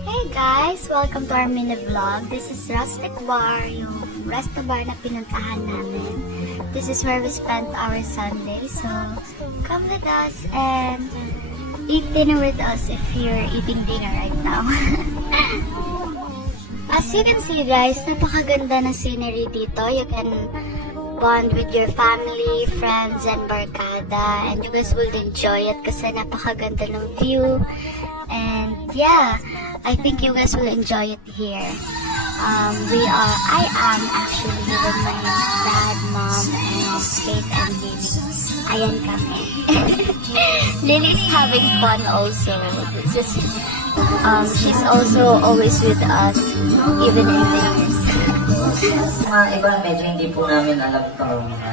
Hey guys! Welcome to our mini vlog. This is Rustic Bar, yung resto bar na pinuntahan namin. This is where we spent our Sunday. So, come with us and eat dinner with us if you're eating dinner right now. As you can see guys, napakaganda ng scenery dito. You can bond with your family, friends, and barkada. And you guys will enjoy it kasi napakaganda ng view. And yeah, I think you guys will enjoy it here. I am actually with my dad, mom, and Kate and Lily. Ayan kami. Lily's having fun also. She's also always with us, even in Vegas. Mga iba medyo hindi po namin alam itong mga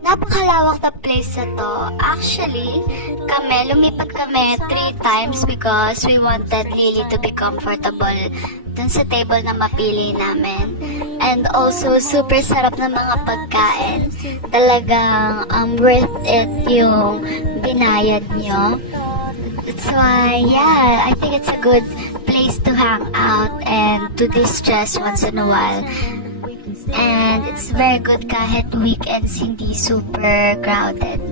Napakalawak na place na to. Actually, lumipat kami 3 times because we wanted Lily to be comfortable dun sa table na mapili namin. And also, super sarap ng mga pagkain. Talagang worth it yung binayad nyo. That's why, yeah, I think it's a good place to hang out and to distress once in a while. And it's very good kahit weekends hindi super crowded.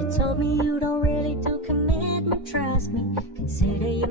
You told me you don't really do commitment, trust me. Consider you